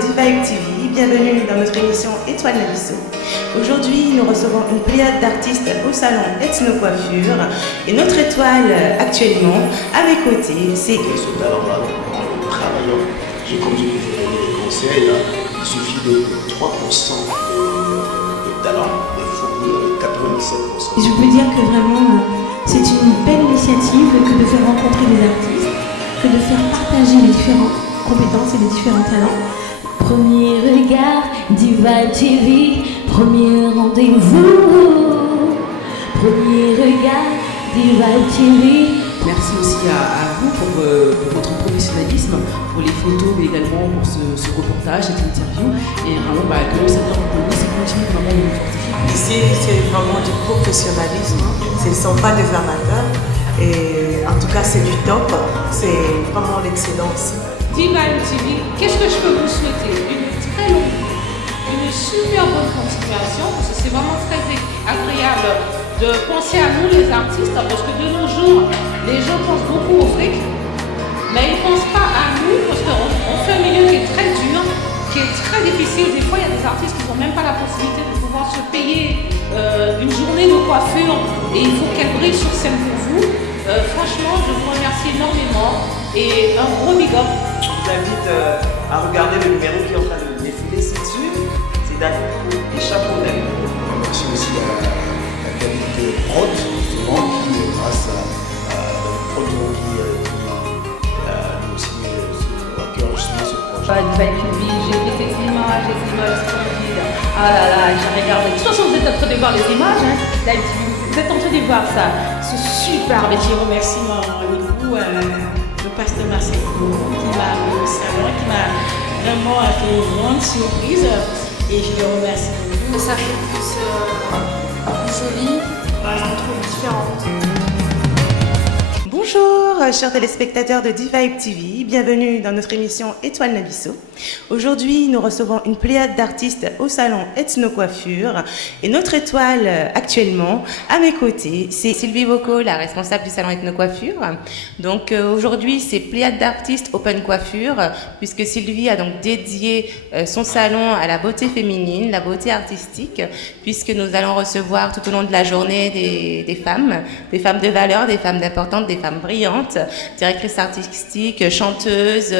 D-Vibe TV, bienvenue dans notre émission Étoile Nabisso. Aujourd'hui, nous recevons une pléiade d'artistes au salon Ethno Coiffure et notre étoile actuellement, à mes côtés, c'est... Ce talent-là, en travaillant, comme je vous ai donné des conseils, là, il suffit de 3% de talent, de fournir 97%. Je peux dire que vraiment, c'est une belle initiative que de faire rencontrer des artistes, que de faire partager les différentes compétences et les différents talents. Premier regard, D-Vibe TV, premier rendez-vous. Premier regard, D-Vibe TV. Merci aussi à vous pour votre professionnalisme, pour les photos, mais également pour ce reportage, cette interview. Et vraiment, que le Seigneur pour nous, c'est continuer vraiment de nous fortifier. Ici, c'est vraiment du professionnalisme. Ce ne sont pas des amateurs. Et en tout cas, c'est du top. C'est vraiment l'excellence. D-Vibe TV, qu'est-ce que je peux vous souhaiter? Une très longue, une super bonne continuation, parce que c'est vraiment très agréable de penser à nous les artistes, parce que de nos jours, les gens pensent beaucoup au fric, mais ils ne pensent pas à nous, parce qu'on fait un milieu qui est très dur, qui est très difficile. Des fois, il y a des artistes qui n'ont même pas la possibilité de pouvoir se payer une journée de coiffure, et il faut qu'elle brille sur scène pour vous. Franchement, je vous remercie énormément, et un gros big up. Je vous invite à regarder le numéro qui est en train de défiler ci-dessus. C'est David et chapeau David. Merci aussi à la qualité de prod, justement, qui, grâce à prod qui nous aussi à cœur justement ce projet. D-Vibe TV, j'ai vu ces images splendides. Ah là là, j'ai regardé. De toute façon, vous êtes en train de voir les images, hein. D-Vibe TV, vous êtes en train de voir ça. C'est superbe. Je remercie mon époux, le pasteur Marcel, qui m'a amené au salon, qui m'a vraiment fait une grande surprise. Et je le remercie beaucoup. Ça fait plus joli, je me trouve différente. Bonjour, chers téléspectateurs de D-Vibe TV, bienvenue dans notre émission Étoile Nabisso. Aujourd'hui, nous recevons une pléiade d'artistes au salon Ethno Coiffure et notre étoile actuellement, à mes côtés, c'est Sylvie Bocco, la responsable du salon Ethno Coiffure. Donc aujourd'hui, c'est pléiade d'artistes Open Coiffure, puisque Sylvie a donc dédié son salon à la beauté féminine, la beauté artistique, puisque nous allons recevoir tout au long de la journée des femmes de valeur, des femmes importantes, des femmes brillantes, directrices artistiques, chanteuses,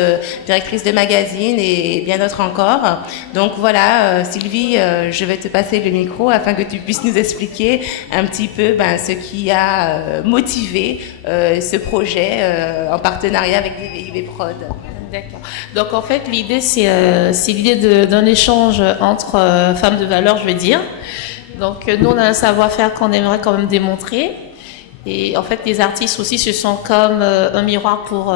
directrices de magazines et bien d'autres encore. Donc voilà, Sylvie, je vais te passer le micro afin que tu puisses nous expliquer un petit peu ce qui a motivé ce projet en partenariat avec DVIV Prod. D'accord. Donc en fait, l'idée, c'est l'idée d'un échange entre femmes de valeur, je vais dire. Donc nous, on a un savoir-faire qu'on aimerait quand même démontrer. Et en fait, les artistes aussi, ce sont comme un miroir pour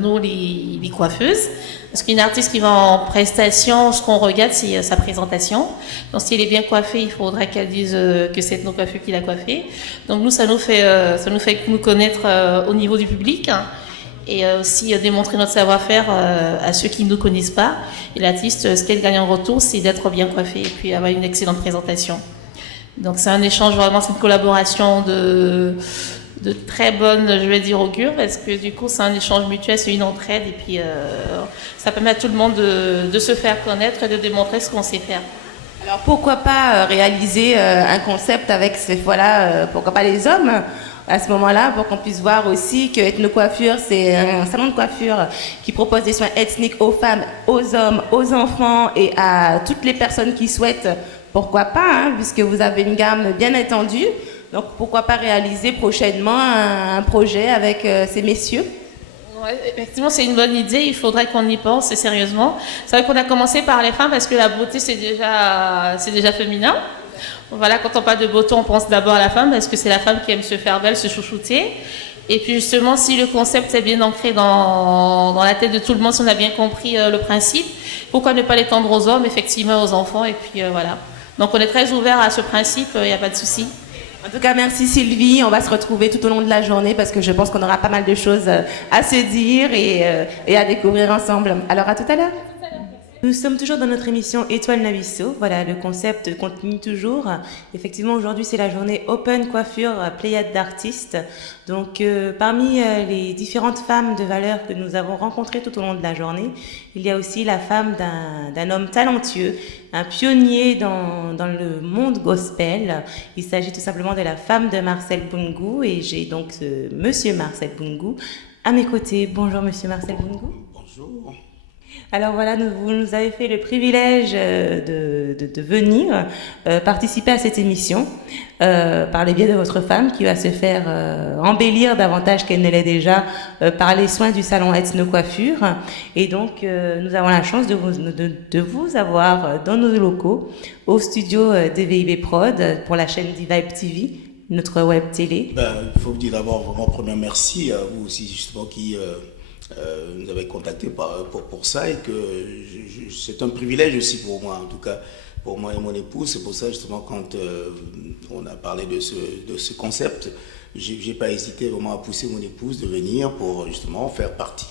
nous, les coiffeuses. Parce qu'une artiste qui va en prestation, ce qu'on regarde, c'est sa présentation. Donc, si elle est bien coiffée, il faudrait qu'elle dise que c'est nos coiffeurs qui l'a coiffée. Donc, nous, ça nous fait nous connaître au niveau du public. Et aussi démontrer notre savoir-faire à ceux qui ne nous connaissent pas. Et l'artiste, ce qu'elle gagne en retour, c'est d'être bien coiffée et puis avoir une excellente présentation. Donc c'est un échange, vraiment, c'est une collaboration de très bonne, je vais dire, augure, parce que du coup c'est un échange mutuel, c'est une entraide, et puis ça permet à tout le monde de se faire connaître et de démontrer ce qu'on sait faire. Alors pourquoi pas réaliser un concept avec cette fois-là, pourquoi pas les hommes à ce moment-là, pour qu'on puisse voir aussi que Ethno Coiffure, c'est un salon de coiffure qui propose des soins ethniques aux femmes, aux hommes, aux enfants et à toutes les personnes qui souhaitent. Pourquoi pas, puisque vous avez une gamme bien étendue. Donc pourquoi pas réaliser prochainement un projet avec ces messieurs? Ouais, effectivement, c'est une bonne idée. Il faudrait qu'on y pense sérieusement. C'est vrai qu'on a commencé par les femmes parce que la beauté, c'est déjà féminin. Voilà, quand on parle de beauté, on pense d'abord à la femme parce que c'est la femme qui aime se faire belle, se chouchouter. Et puis justement, si le concept est bien ancré dans la tête de tout le monde, si on a bien compris le principe, pourquoi ne pas l'étendre aux hommes, effectivement aux enfants, et puis voilà. Donc on est très ouvert à ce principe, il n'y a pas de souci. En tout cas, merci Sylvie. On va se retrouver tout au long de la journée parce que je pense qu'on aura pas mal de choses à se dire et à découvrir ensemble. Alors à tout à l'heure. Nous sommes toujours dans notre émission Étoile Nabisso. Voilà, le concept continue toujours. Effectivement, aujourd'hui, c'est la journée Open Coiffure Pléiade d'artistes. Donc, parmi les différentes femmes de valeur que nous avons rencontrées tout au long de la journée, il y a aussi la femme d'un homme talentueux, un pionnier dans le monde gospel. Il s'agit tout simplement de la femme de Marcel Boungou et j'ai donc Monsieur Marcel Boungou à mes côtés. Bonjour Monsieur Marcel Boungou. Bonjour. Alors voilà, vous nous avez fait le privilège de venir participer à cette émission par le biais de votre femme qui va se faire embellir davantage qu'elle ne l'est déjà par les soins du salon Ethno Coiffure. Et donc, nous avons la chance de vous avoir dans nos locaux au studio DVIB Prod pour la chaîne D-Vibe TV, notre web télé. Il faut vous dire d'abord vraiment premier merci à vous aussi justement qui nous avez contacté pour ça et que c'est un privilège aussi pour moi, en tout cas pour moi et mon épouse. C'est pour ça justement quand on a parlé de ce concept, j'ai pas hésité vraiment à pousser mon épouse de venir pour justement faire partie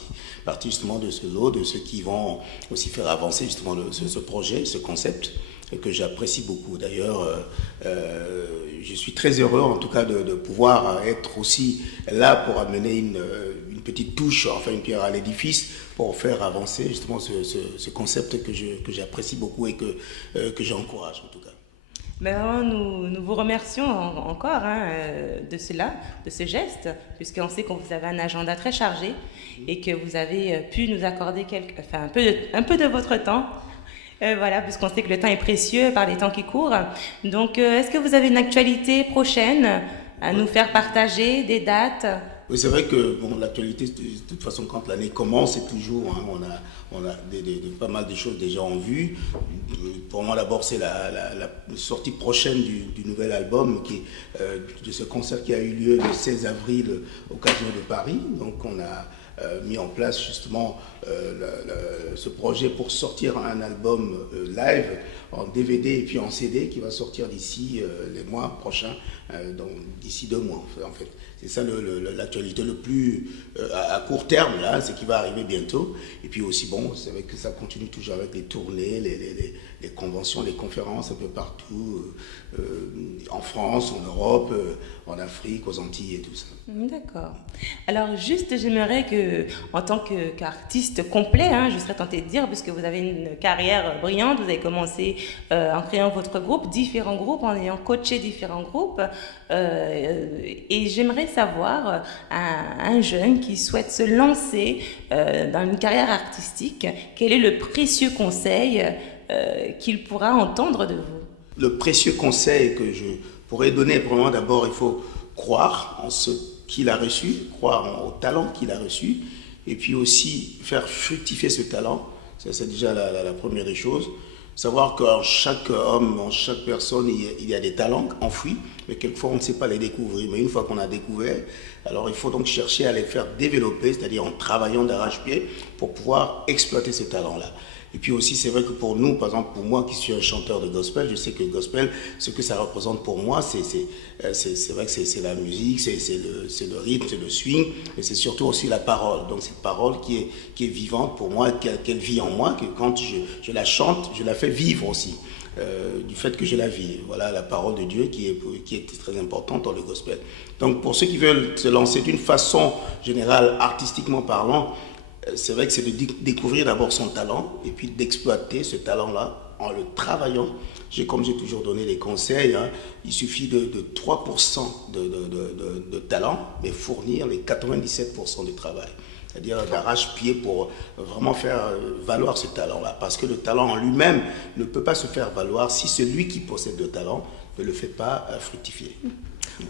justement de ce lot, de ceux qui vont aussi faire avancer justement ce projet, ce concept que j'apprécie beaucoup. D'ailleurs, je suis très heureux en tout cas de pouvoir être aussi là pour amener une petite touche, enfin une pierre à l'édifice pour faire avancer justement ce concept que j'apprécie beaucoup et que j'encourage en tout cas. Vraiment, nous vous remercions encore de cela, de ce geste, puisqu'on sait que vous avez un agenda très chargé et que vous avez pu nous accorder un peu de votre temps. Voilà, puisqu'on sait que le temps est précieux par les temps qui courent. Donc, est-ce que vous avez une actualité prochaine à nous faire partager, des dates? Oui, c'est vrai que l'actualité, de toute façon, quand l'année commence, c'est toujours, on a pas mal de choses déjà en vue. Pour moi, d'abord, c'est la sortie prochaine du nouvel album, de ce concert qui a eu lieu le 16 avril au Casino de Paris. Donc, on a mis en place justement ce projet pour sortir un album live en DVD et puis en CD qui va sortir d'ici les mois prochains, d'ici 2 mois en fait. C'est ça l'actualité le plus à court terme là, c'est qui va arriver bientôt. Et puis aussi c'est vrai que ça continue toujours avec les tournées, les conventions, les conférences un peu partout, en France, en Europe, en Afrique, aux Antilles et tout ça. D'accord. Alors juste, j'aimerais que, en tant qu'artiste complet, je serais tentée de dire, puisque vous avez une carrière brillante, vous avez commencé en créant votre groupe, différents groupes, en ayant coaché différents groupes, et j'aimerais savoir un jeune qui souhaite se lancer dans une carrière artistique, quel est le précieux conseil qu'il pourra entendre de vous? Le précieux conseil que je pourrais donner, vraiment d'abord, il faut croire en ce qu'il a reçu, croire au talent qu'il a reçu, et puis aussi faire fructifier ce talent. Ça, c'est déjà la première des choses. Savoir qu'en chaque homme, en chaque personne, il y a des talents enfouis, mais quelquefois on ne sait pas les découvrir. Mais une fois qu'on a découvert, alors il faut donc chercher à les faire développer, c'est-à-dire en travaillant d'arrache-pied pour pouvoir exploiter ce talent-là. Et puis aussi, c'est vrai que pour nous, par exemple, pour moi qui suis un chanteur de gospel, je sais que le gospel, ce que ça représente pour moi, c'est vrai que c'est la musique, c'est le rythme, c'est le swing, mais c'est surtout aussi la parole. Donc cette parole qui est vivante pour moi, qu'elle vit en moi, que quand je la chante, je la fais vivre aussi. Du fait que je la vis. Voilà la parole de Dieu qui est très importante dans le gospel. Donc pour ceux qui veulent se lancer d'une façon générale, artistiquement parlant, c'est vrai que c'est de découvrir d'abord son talent et puis d'exploiter ce talent-là en le travaillant. Comme j'ai toujours donné les conseils, il suffit de 3% de talent, mais fournir les 97% de travail. C'est-à-dire d'arrache-pied pour vraiment faire valoir ce talent-là. Parce que le talent en lui-même ne peut pas se faire valoir si celui qui possède le talent ne le fait pas fructifier.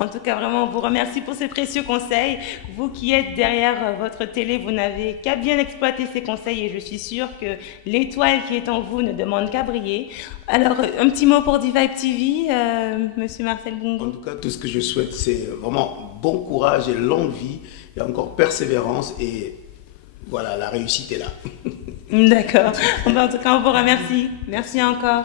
En tout cas, vraiment, on vous remercie pour ces précieux conseils. Vous qui êtes derrière votre télé, vous n'avez qu'à bien exploiter ces conseils et je suis sûre que l'étoile qui est en vous ne demande qu'à briller. Alors, un petit mot pour D-Vibe TV, Monsieur Marcel Boungou. En tout cas, tout ce que je souhaite, c'est vraiment bon courage et longue vie et encore persévérance et voilà, la réussite est là. D'accord. En tout cas, on vous remercie. Merci encore.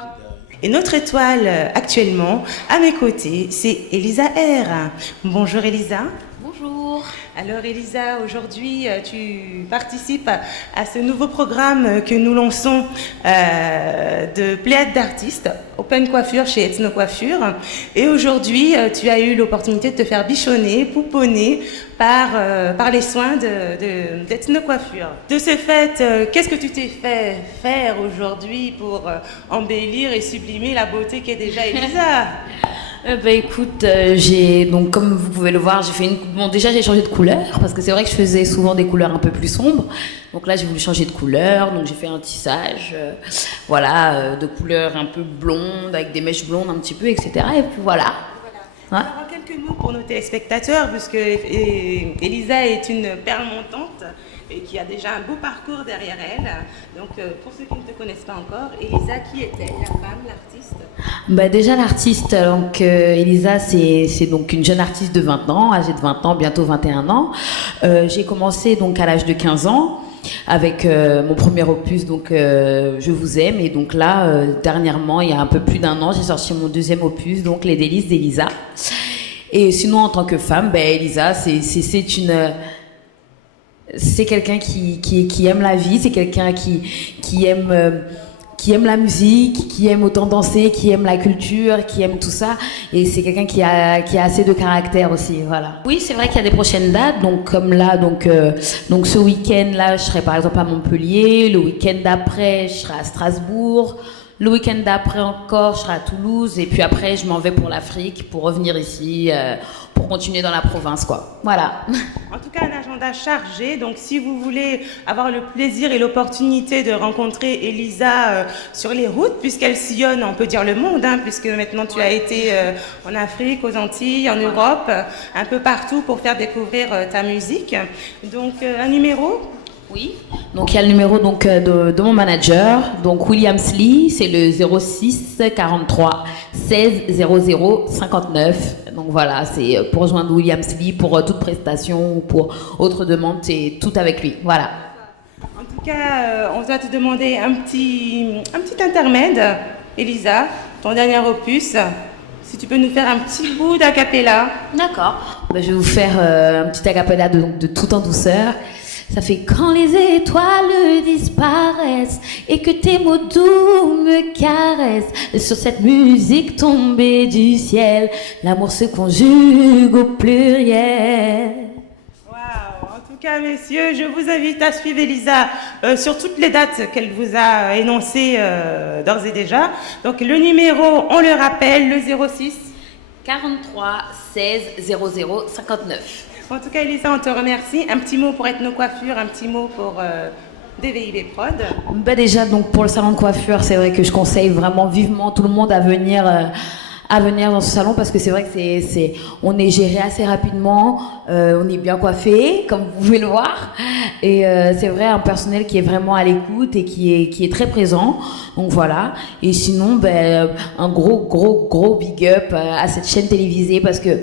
Et notre étoile actuellement, à mes côtés, c'est Elisa R. Bonjour Elisa. Bonjour. Bonjour. Alors Elisa, aujourd'hui tu participes à ce nouveau programme que nous lançons de pléiade d'artistes, Open Coiffure chez Ethno Coiffure. Et aujourd'hui tu as eu l'opportunité de te faire bichonner, pouponner par les soins d'Ethno Coiffure. De ce fait, qu'est-ce que tu t'es fait faire aujourd'hui pour embellir et sublimer la beauté qu'est déjà Elisa? Écoute, donc comme vous pouvez le voir, déjà j'ai changé de couleur parce que c'est vrai que je faisais souvent des couleurs un peu plus sombres. Donc là j'ai voulu changer de couleur, donc j'ai fait un tissage, de couleur un peu blonde avec des mèches blondes un petit peu, etc. Et puis voilà. Alors, quelques mots pour nos téléspectateurs, puisque Elisa est une perle montante et qui a déjà un beau parcours derrière elle. Donc, pour ceux qui ne te connaissent pas encore, Elisa, qui est-elle, la femme, l'artiste? Déjà l'artiste, donc Elisa, c'est donc une jeune artiste de 20 ans, âgée de 20 ans, bientôt 21 ans. J'ai commencé donc à l'âge de 15 ans. Avec mon premier opus, donc Je vous aime, et donc là dernièrement, il y a un peu plus d'1 an, j'ai sorti mon deuxième opus, donc Les délices d'Elisa. Et sinon en tant que femme, Elisa c'est quelqu'un qui aime la vie, c'est quelqu'un qui aime la musique, qui aime autant danser, qui aime la culture, qui aime tout ça. Et c'est quelqu'un qui a assez de caractère aussi, voilà. Oui, c'est vrai qu'il y a des prochaines dates, donc comme là, donc ce week-end là, je serai par exemple à Montpellier. Le week-end d'après, je serai à Strasbourg. Le week-end d'après encore, je serai à Toulouse. Et puis après, je m'en vais pour l'Afrique, pour revenir ici, pour continuer dans la province, quoi. Voilà. En tout cas, un agenda chargé. Donc, si vous voulez avoir le plaisir et l'opportunité de rencontrer Elisa sur les routes, puisqu'elle sillonne, on peut dire le monde, puisque maintenant tu as été en Afrique, aux Antilles, en Europe, un peu partout pour faire découvrir ta musique. Donc, un numéro? Oui. Donc il y a le numéro donc de mon manager, donc Williams Lee, c'est le 06 43 16 00 59. Donc voilà, c'est pour rejoindre Williams Lee pour toute prestation ou pour autre demande, c'est tout avec lui. Voilà. En tout cas, on va te demander un petit intermède, Elisa, ton dernier opus. Si tu peux nous faire un petit bout d'a cappella. D'accord. Je vais vous faire un petit a cappella de Tout en douceur. Ça fait quand les étoiles disparaissent et que tes mots doux me caressent. Sur cette musique tombée du ciel, l'amour se conjugue au pluriel. Waouh! En tout cas, messieurs, je vous invite à suivre Elisa sur toutes les dates qu'elle vous a énoncées d'ores et déjà. Donc le numéro, on le rappelle, le 06 43 16 00 59. En tout cas, Elisa, on te remercie. Un petit mot pour Ethno Coiffure, un petit mot pour DVIB Prod. Déjà, donc pour le salon de coiffure, c'est vrai que je conseille vraiment vivement tout le monde à venir dans ce salon parce que c'est vrai que on est géré assez rapidement, on est bien coiffé, comme vous pouvez le voir, et c'est vrai un personnel qui est vraiment à l'écoute et qui est très présent. Donc voilà. Et sinon, un gros big up à cette chaîne télévisée parce que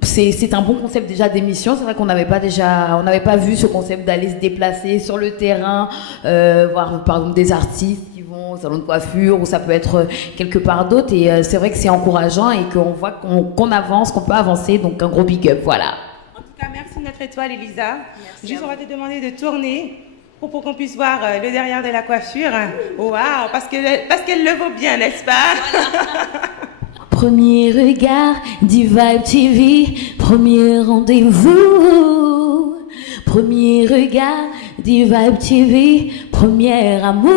c'est un bon concept déjà d'émission. C'est vrai qu'on n'avait pas vu ce concept d'aller se déplacer sur le terrain, voir par exemple des artistes qui vont au salon de coiffure ou ça peut être quelque part d'autre. Et c'est vrai que c'est encourageant et qu'on voit qu'on avance, qu'on peut avancer. Donc un gros big up, voilà. En tout cas, merci notre étoile, Elisa. Juste, on va te demander de tourner pour qu'on puisse voir le derrière de la coiffure. Waouh, parce qu'elle le vaut bien, n'est-ce pas? Premier regard, Vibe TV, premier rendez-vous. Premier regard, Vibe TV, premier amour.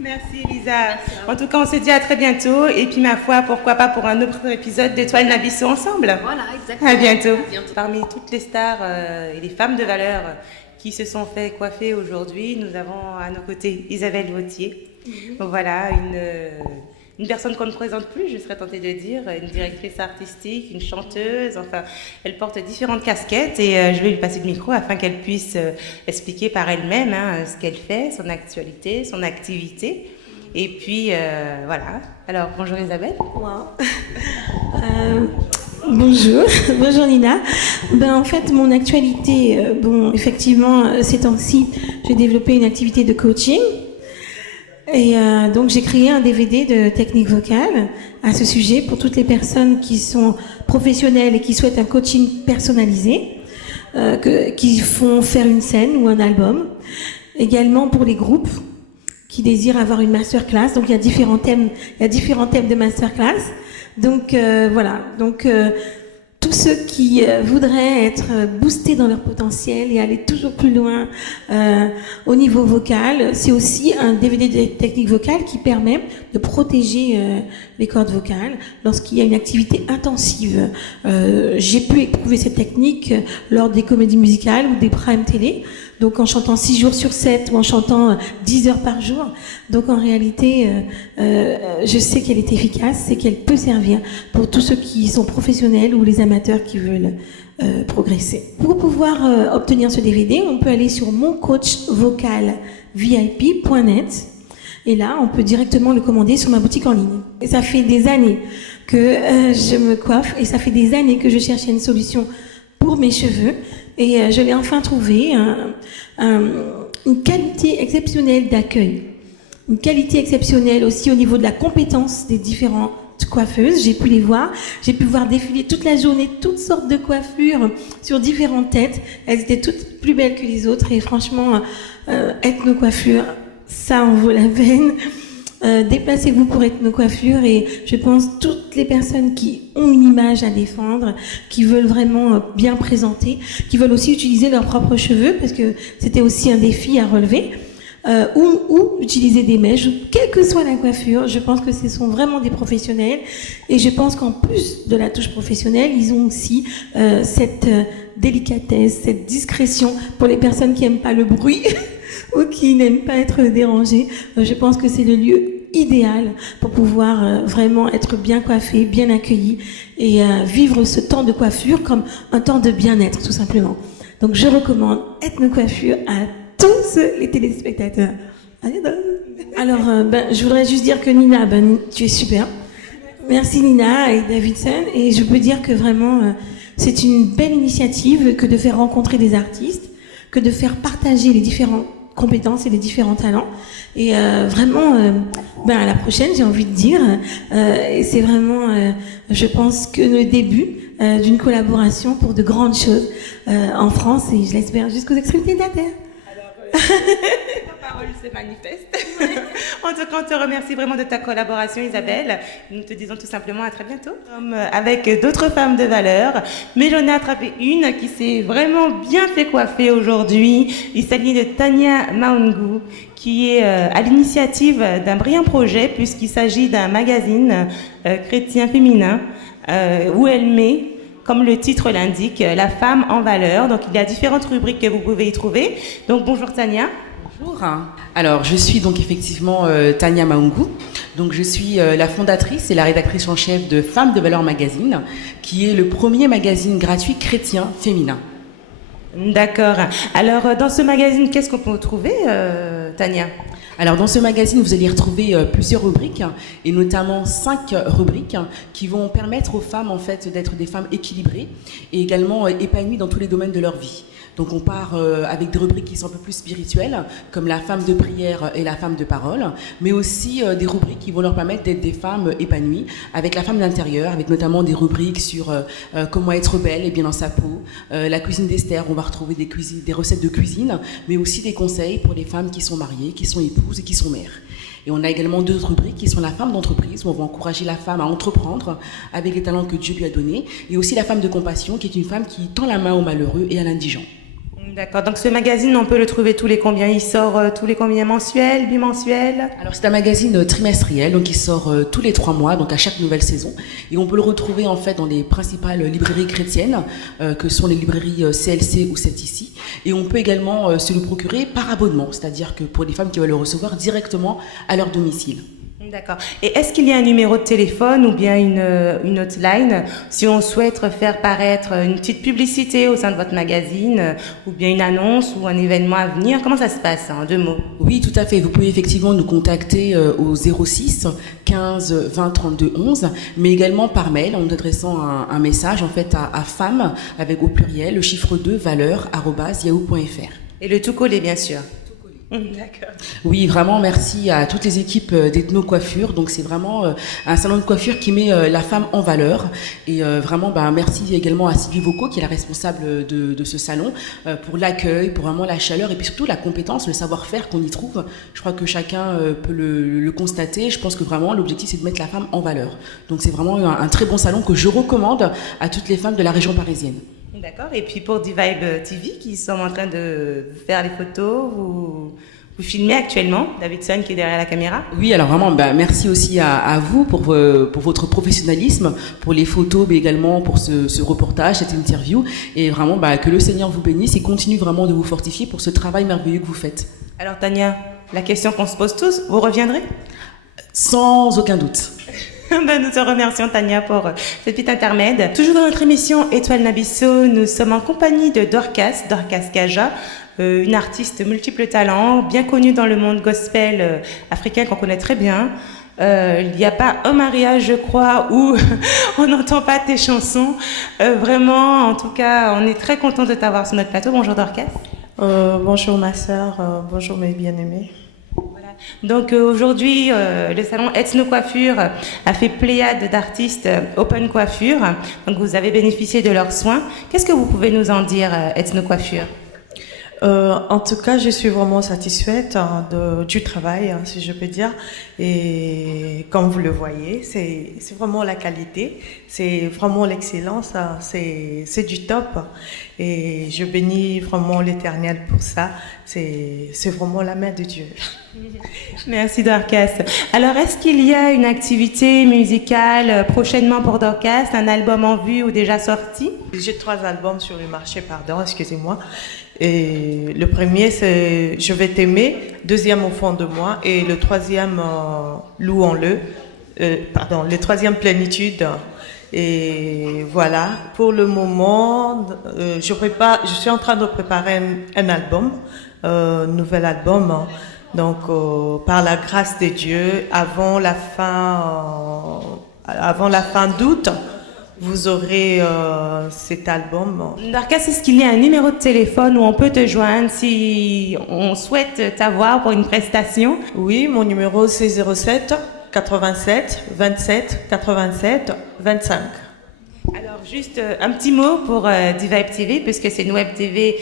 Merci Elisa. En tout cas, on se dit à très bientôt. Et puis ma foi, pourquoi pas pour un autre épisode d'Étoile Nabisso ensemble. Voilà, exactement. À bientôt. Parmi toutes les stars et les femmes de valeur qui se sont fait coiffer aujourd'hui, nous avons à nos côtés Isabelle Vautier. Voilà, une personne qu'on ne présente plus, je serais tentée de dire, une directrice artistique, une chanteuse, enfin, elle porte différentes casquettes et je vais lui passer le micro afin qu'elle puisse expliquer par elle-même ce qu'elle fait, son actualité, son activité. Et puis, voilà. Alors, bonjour Isabelle. Bonjour, bonjour Nina. En fait, mon actualité, effectivement, ces temps-ci, j'ai développé une activité de coaching. Et donc j'ai créé un DVD de technique vocale à ce sujet pour toutes les personnes qui sont professionnelles et qui souhaitent un coaching personnalisé, qui font faire une scène ou un album. Également pour les groupes qui désirent avoir une masterclass. Donc il y a différents thèmes de masterclass. Donc voilà. Donc tous ceux qui voudraient être boostés dans leur potentiel et aller toujours plus loin au niveau vocal, c'est aussi un DVD de technique vocale qui permet de protéger les cordes vocales lorsqu'il y a une activité intensive. J'ai pu éprouver cette technique lors des comédies musicales ou des primes télé, donc en chantant 6 jours sur 7 ou en chantant 10 heures par jour. Donc en réalité, je sais qu'elle est efficace et qu'elle peut servir pour tous ceux qui sont professionnels ou les amateurs qui veulent progresser. Pour pouvoir obtenir ce DVD, on peut aller sur moncoachvocalvip.net et là, on peut directement le commander sur ma boutique en ligne. Et ça fait des années que je me coiffe et ça fait des années que je cherchais une solution pour mes cheveux et je l'ai enfin trouvé, une qualité exceptionnelle d'accueil, une qualité exceptionnelle aussi au niveau de la compétence des différentes coiffeuses. J'ai pu les voir, j'ai pu voir défiler toute la journée toutes sortes de coiffures sur différentes têtes. Elles étaient toutes plus belles que les autres et franchement, Ethno-Coiffure, ça en vaut la peine. Déplacez-vous pour Ethno-Coiffure et je pense toutes les personnes qui ont une image à défendre, qui veulent vraiment bien présenter, qui veulent aussi utiliser leurs propres cheveux parce que c'était aussi un défi à relever, ou utiliser des mèches, quelle que soit la coiffure. Je pense que ce sont vraiment des professionnels et je pense qu'en plus de la touche professionnelle, ils ont aussi cette délicatesse, cette discrétion pour les personnes qui n'aiment pas le bruit ou qui n'aiment pas être dérangées. Je pense que c'est le lieu idéal pour pouvoir vraiment être bien coiffé, bien accueilli et vivre ce temps de coiffure comme un temps de bien-être tout simplement. Donc je recommande Ethno-Coiffure à tous les téléspectateurs. Alors je voudrais juste dire que Nina, tu es super. Merci Nina et Davidson et je peux dire que vraiment c'est une belle initiative que de faire rencontrer des artistes, que de faire partager les différentes compétences et les différents talents et vraiment à la prochaine j'ai envie de dire et c'est vraiment je pense que le début d'une collaboration pour de grandes choses en France et je l'espère jusqu'aux extrémités de la terre. Ta parole se manifeste. En tout cas, on te remercie vraiment de ta collaboration, Isabelle. Nous te disons tout simplement à très bientôt. Avec d'autres femmes de valeur, mais j'en ai attrapé une qui s'est vraiment bien fait coiffer aujourd'hui. Il s'agit de Tania Maungu, qui est à l'initiative d'un brillant projet, puisqu'il s'agit d'un magazine chrétien féminin où elle met, comme le titre l'indique, la femme en valeur. Donc il y a différentes rubriques que vous pouvez y trouver. Donc bonjour Tania. Bonjour. Alors je suis donc effectivement Tania Maungu. Donc je suis la fondatrice et la rédactrice en chef de Femmes de Valeur Magazine, qui est le premier magazine gratuit chrétien féminin. D'accord. Alors dans ce magazine, qu'est-ce qu'on peut trouver, Tania ? Alors dans ce magazine, vous allez retrouver plusieurs rubriques et notamment 5 rubriques qui vont permettre aux femmes en fait d'être des femmes équilibrées et également épanouies dans tous les domaines de leur vie. Donc on part avec des rubriques qui sont un peu plus spirituelles, comme la femme de prière et la femme de parole, mais aussi des rubriques qui vont leur permettre d'être des femmes épanouies, avec la femme d'intérieur, avec notamment des rubriques sur comment être belle et bien dans sa peau, la cuisine d'Esther, on va retrouver des recettes de cuisine, mais aussi des conseils pour les femmes qui sont mariées, qui sont épouses et qui sont mères. Et on a également 2 rubriques qui sont la femme d'entreprise, où on va encourager la femme à entreprendre avec les talents que Dieu lui a donnés, et aussi la femme de compassion, qui est une femme qui tend la main aux malheureux et à l'indigent. D'accord, donc ce magazine, on peut le trouver tous les combien? Il sort tous les combien, mensuels, bimensuels? Alors c'est un magazine trimestriel, donc il sort tous les 3 mois, donc à chaque nouvelle saison. Et on peut le retrouver en fait dans les principales librairies chrétiennes, que sont les librairies CLC ou 7 ici. Et on peut également se le procurer par abonnement, c'est-à-dire que pour les femmes qui veulent le recevoir directement à leur domicile. D'accord. Et est-ce qu'il y a un numéro de téléphone ou bien une hotline si on souhaite faire paraître une petite publicité au sein de votre magazine ou bien une annonce ou un événement à venir? Comment ça se passe en 2 mots? Oui, tout à fait. Vous pouvez effectivement nous contacter au 06 15 20 32 11, mais également par mail en nous adressant un message en fait à femme avec au pluriel le chiffre 2 valeur @yahoo.fr. Et le tout collé bien sûr. D'accord. Oui, vraiment, merci à toutes les équipes d'Ethno Coiffure. Donc, c'est vraiment un salon de coiffure qui met la femme en valeur. Et vraiment, merci également à Sylvie Vocot, qui est la responsable de ce salon, pour l'accueil, pour vraiment la chaleur et puis surtout la compétence, le savoir-faire qu'on y trouve. Je crois que chacun peut le constater. Je pense que vraiment, l'objectif, c'est de mettre la femme en valeur. Donc, c'est vraiment un très bon salon que je recommande à toutes les femmes de la région parisienne. D'accord. Et puis pour D-Vibe TV, qui sont en train de faire les photos, vous filmez actuellement, Davidson qui est derrière la caméra. Oui, alors vraiment, merci aussi à vous pour votre professionnalisme, pour les photos, mais également pour ce reportage, cette interview. Et vraiment, que le Seigneur vous bénisse et continue vraiment de vous fortifier pour ce travail merveilleux que vous faites. Alors Tania, la question qu'on se pose tous, vous reviendrez? Sans aucun doute. Nous te remercions Tania pour cette petite intermède. Toujours dans notre émission Étoile Nabisso, nous sommes en compagnie de Dorcas Kaja, une artiste multiple talents, bien connue dans le monde gospel africain qu'on connaît très bien. Il n'y a pas un mariage, je crois, où on n'entend pas tes chansons. Vraiment, en tout cas, on est très content de t'avoir sur notre plateau. Bonjour Dorcas. Bonjour ma sœur, bonjour mes bien-aimés. Donc aujourd'hui, le salon Ethno Coiffure a fait pléiade d'artistes Open Coiffure. Donc vous avez bénéficié de leurs soins. Qu'est-ce que vous pouvez nous en dire, Ethno Coiffure? En tout cas, je suis vraiment satisfaite du travail, si je peux dire. Et comme vous le voyez, c'est vraiment la qualité, c'est vraiment l'excellence, c'est du top. Et je bénis vraiment l'Éternel pour ça. C'est vraiment la main de Dieu. Merci Dorcas. Alors, est-ce qu'il y a une activité musicale prochainement pour Dorcas, un album en vue ou déjà sorti? J'ai 3 albums sur le marché, excusez-moi. Et le premier, c'est Je vais t'aimer, deuxième Au fond de moi, et le troisième, Louons-le, le troisième Plénitude. Et voilà, pour le moment, je suis en train de préparer un album, nouvel album. Donc, par la grâce de Dieu, avant la fin d'août, vous aurez cet album. Dorcas, est-ce qu'il y a un numéro de téléphone où on peut te joindre si on souhaite t'avoir pour une prestation? Oui, mon numéro c'est 07 87 27 87 25. Alors juste un petit mot pour D-Vibe TV, puisque c'est une web TV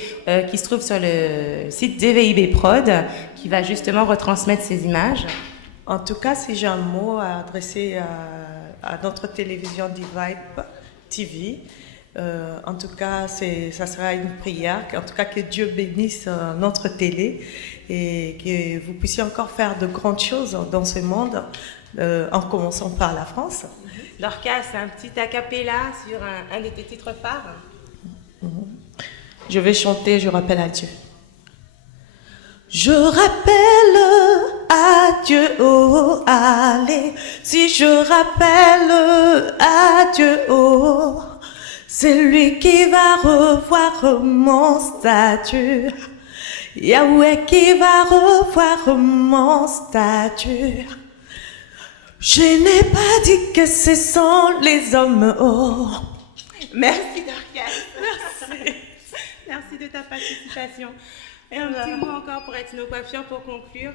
qui se trouve sur le site DVIB Prod, qui va justement retransmettre ces images. En tout cas, si j'ai un mot à adresser à notre télévision D-Vibe TV, en tout cas, ça sera une prière, en tout cas que Dieu bénisse notre télé et que vous puissiez encore faire de grandes choses dans ce monde, en commençant par la France. Dorcas, un petit acapella sur un de tes titres phares. Je vais chanter, je rappelle à Dieu. Je rappelle à Dieu, oh, allez, si je rappelle à Dieu, oh, c'est lui qui va revoir mon statut. Yahweh qui va revoir mon statut. Je n'ai pas dit que ce sont les hommes, oh. Merci Dorcas, merci. Merci de ta participation. Et un petit mot encore pour Ethno Coiffure pour conclure.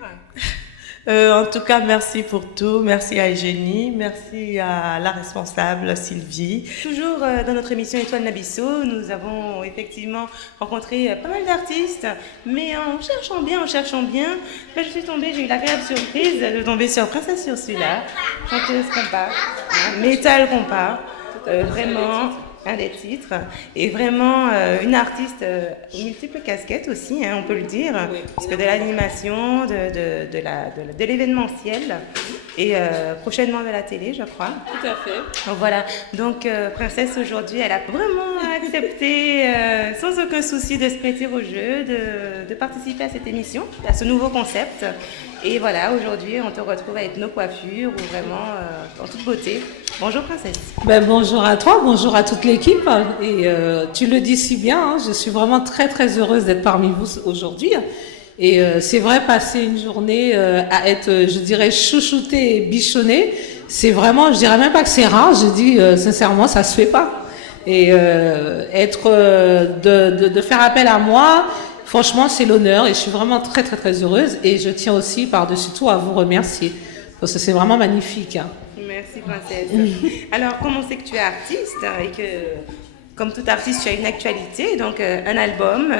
En tout cas, merci pour tout. Merci à Eugénie, merci à la responsable Sylvie. Toujours dans notre émission Étoile Nabisso, nous avons effectivement rencontré pas mal d'artistes, mais en cherchant bien, j'ai eu l'agréable surprise de tomber sur Princesse Ursula, chanteuse compas, métal compas, vraiment un des titres, et vraiment une artiste aux multiples casquettes aussi, on peut le dire, parce que de l'animation, de l'événementiel, et prochainement de la télé, je crois. Tout à fait. Donc, voilà, donc Princesse aujourd'hui, elle a vraiment accepté, sans aucun souci, de se prêter au jeu, de participer à cette émission, à ce nouveau concept. Et voilà, aujourd'hui, on te retrouve avec nos coiffures, ou vraiment en toute beauté. Bonjour Princesse. Bonjour à toi, bonjour à toute l'équipe. Et tu le dis si bien, hein, je suis vraiment très très heureuse d'être parmi vous aujourd'hui. Et c'est vrai, passer une journée à être, je dirais, chouchoutée et bichonnée, c'est vraiment, je dirais même pas que c'est rare, je dis sincèrement, ça se fait pas. Et de faire appel à moi Franchement, c'est l'honneur et je suis vraiment très, très, très heureuse. Et je tiens aussi, par-dessus tout, à vous remercier parce que c'est vraiment magnifique. Merci, princesse. Alors, comme on sait que tu es artiste et que, comme tout artiste, tu as une actualité, donc un album,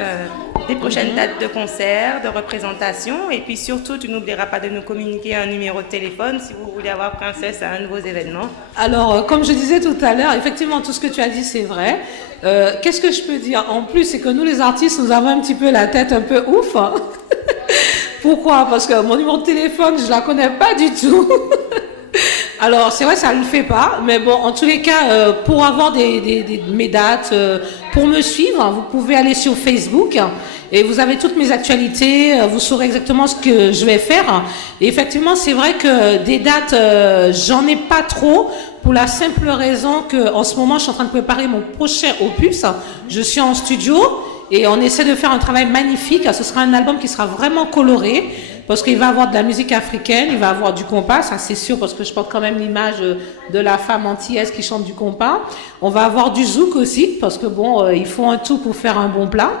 des prochaines dates de concerts, de représentations, et puis surtout, tu n'oublieras pas de nous communiquer un numéro de téléphone si vous voulez avoir princesse à un de vos événements. Alors, comme je disais tout à l'heure, effectivement, tout ce que tu as dit, c'est vrai. Qu'est-ce que je peux dire? En plus, c'est que nous, les artistes, nous avons un petit peu la tête un peu ouf. Hein. Pourquoi? Parce que mon numéro de téléphone, je la connais pas du tout. Alors, c'est vrai, ça ne le fait pas. Mais bon, en tous les cas, pour avoir mes dates, pour me suivre, vous pouvez aller sur Facebook et vous avez toutes mes actualités. Vous saurez exactement ce que je vais faire. Et effectivement, c'est vrai que des dates, j'en ai pas trop pour la simple raison que en ce moment, je suis en train de préparer mon prochain opus. Je suis en studio et on essaie de faire un travail magnifique. Ce sera un album qui sera vraiment coloré. Parce qu'il va avoir de la musique africaine, il va avoir du compas, ça c'est sûr, parce que je porte quand même l'image de la femme antillaise qui chante du compas. On va avoir du zouk aussi, parce que bon, il faut un tout pour faire un bon plat.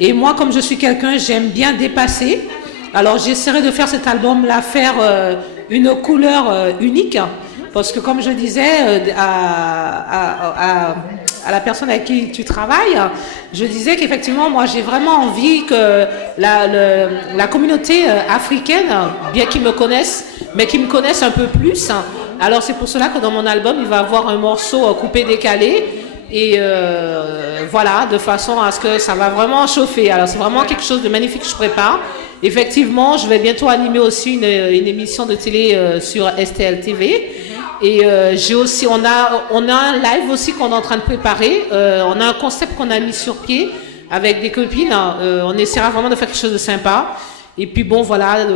Et moi, comme je suis quelqu'un, j'aime bien dépasser. Alors j'essaierai de faire cet album-là, faire une couleur unique. Parce que comme je disais à la personne avec qui tu travailles, je disais qu'effectivement, moi, j'ai vraiment envie que la communauté africaine, bien qu'ils me connaissent, mais qu'ils me connaissent un peu plus. Alors, c'est pour cela que dans mon album, il va y avoir un morceau coupé, décalé. Et voilà, de façon à ce que ça va vraiment chauffer. Alors, c'est vraiment quelque chose de magnifique que je prépare. Effectivement, je vais bientôt animer aussi une émission de télé sur STL TV. Et j'ai aussi, on a un live aussi qu'on est en train de préparer. On a un concept qu'on a mis sur pied avec des copines. On essaiera vraiment de faire quelque chose de sympa. Et puis bon, voilà,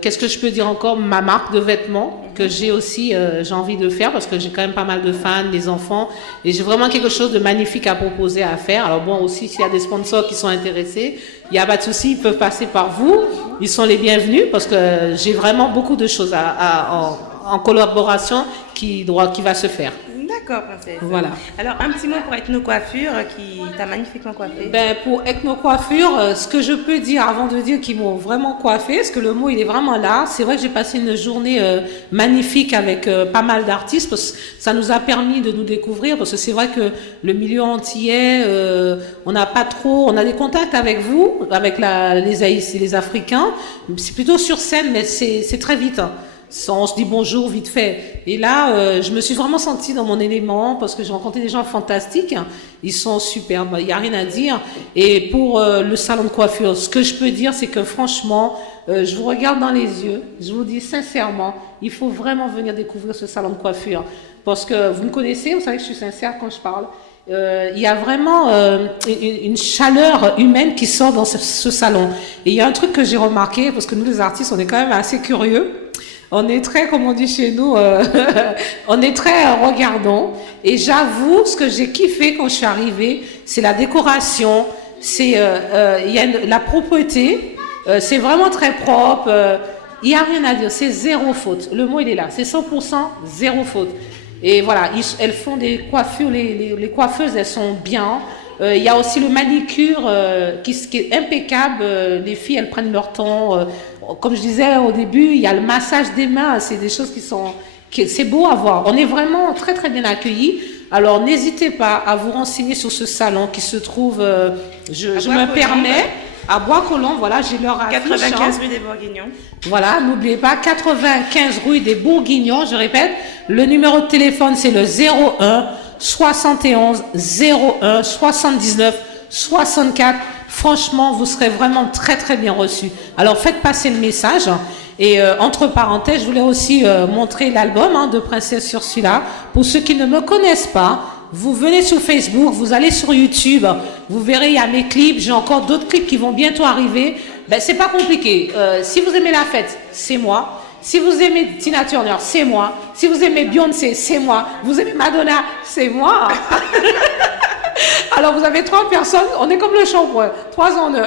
qu'est-ce que je peux dire encore? Ma marque de vêtements que j'ai aussi, j'ai envie de faire parce que j'ai quand même pas mal de fans, des enfants. Et j'ai vraiment quelque chose de magnifique à proposer, à faire. Alors bon, aussi, s'il y a des sponsors qui sont intéressés, il n'y a pas de souci, ils peuvent passer par vous. Ils sont les bienvenus parce que j'ai vraiment beaucoup de choses en collaboration qui va se faire. D'accord, princesse. Voilà. Alors, un petit mot pour Ethno Coiffure qui t'a magnifiquement coiffée. Ben, pour Ethno Coiffure, ce que je peux dire avant de dire qu'ils m'ont vraiment coiffée, parce que le mot il est vraiment là. C'est vrai que j'ai passé une journée magnifique avec pas mal d'artistes, parce que ça nous a permis de nous découvrir, parce que c'est vrai que le milieu antillais, on n'a pas trop, on a des contacts avec vous, avec les Africains. C'est plutôt sur scène, mais c'est très vite. Hein. On se dit bonjour vite fait. Et là, je me suis vraiment sentie dans mon élément parce que j'ai rencontré des gens fantastiques. Ils sont superbes, il n'y a rien à dire. Et pour le salon de coiffure, ce que je peux dire, c'est que franchement, je vous regarde dans les yeux. Je vous dis sincèrement, il faut vraiment venir découvrir ce salon de coiffure. Parce que vous me connaissez, vous savez que je suis sincère quand je parle. Il y a vraiment une chaleur humaine qui sort dans ce salon. Et il y a un truc que j'ai remarqué, parce que nous les artistes, on est quand même assez curieux. On est très, comme on dit chez nous, on est très regardant. Et j'avoue, ce que j'ai kiffé quand je suis arrivée, c'est la décoration, c'est il y a la propreté, c'est vraiment très propre. Il n'y a rien à dire, c'est zéro faute. Le mot il est là, c'est 100% zéro faute. Et voilà, elles font des coiffures, les coiffeuses, elles sont bien. Il y a aussi le manicure qui est impeccable. Les filles, elles prennent leur temps. Comme je disais au début, il y a le massage des mains. C'est des choses c'est beau à voir. On est vraiment très très bien accueillis. Alors n'hésitez pas à vous renseigner sur ce salon qui se trouve, je me permets, à Bois-Colombes. Voilà, j'ai leur affiche. 95 rue des Bourguignons. Voilà, n'oubliez pas, 95 rue des Bourguignons. Je répète, le numéro de téléphone c'est le 01 71 01 79 64. Franchement, vous serez vraiment très très bien reçus. Alors faites passer le message. Et entre parenthèses, je voulais aussi montrer l'album de Princesse Ursula. Pour ceux qui ne me connaissent pas, vous venez sur Facebook, vous allez sur YouTube, vous verrez, il y a mes clips. J'ai encore d'autres clips qui vont bientôt arriver. Ben, c'est pas compliqué. Si vous aimez la fête, c'est moi. Si vous aimez Tina Turner, c'est moi. Si vous aimez Beyoncé, c'est moi. Vous aimez Madonna, c'est moi. Alors, vous avez 3 personnes. On est comme le shampoing. 3 en 1.